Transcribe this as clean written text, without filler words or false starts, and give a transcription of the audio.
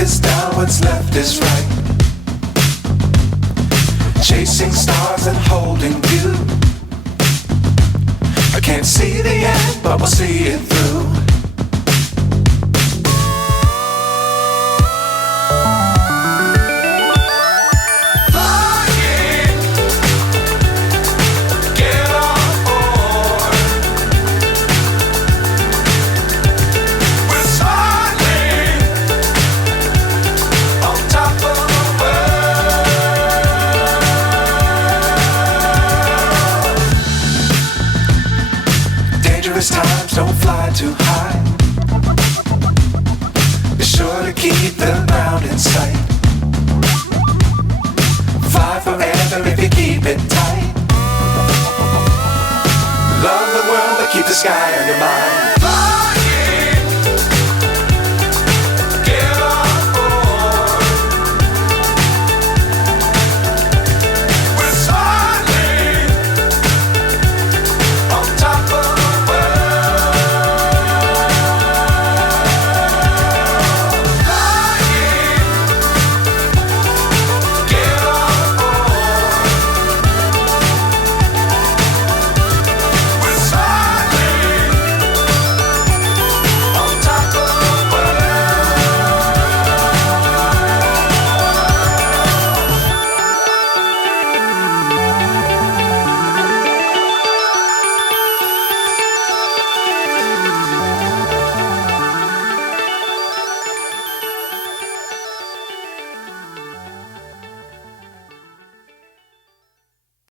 is down, what's left is right. Chasing stars and holding you. I can't see the end, but we'll see it through. Times don't fly too high. Be sure to keep the ground in sight. Fly forever if you keep it tight. Love the world but keep the sky on your mind.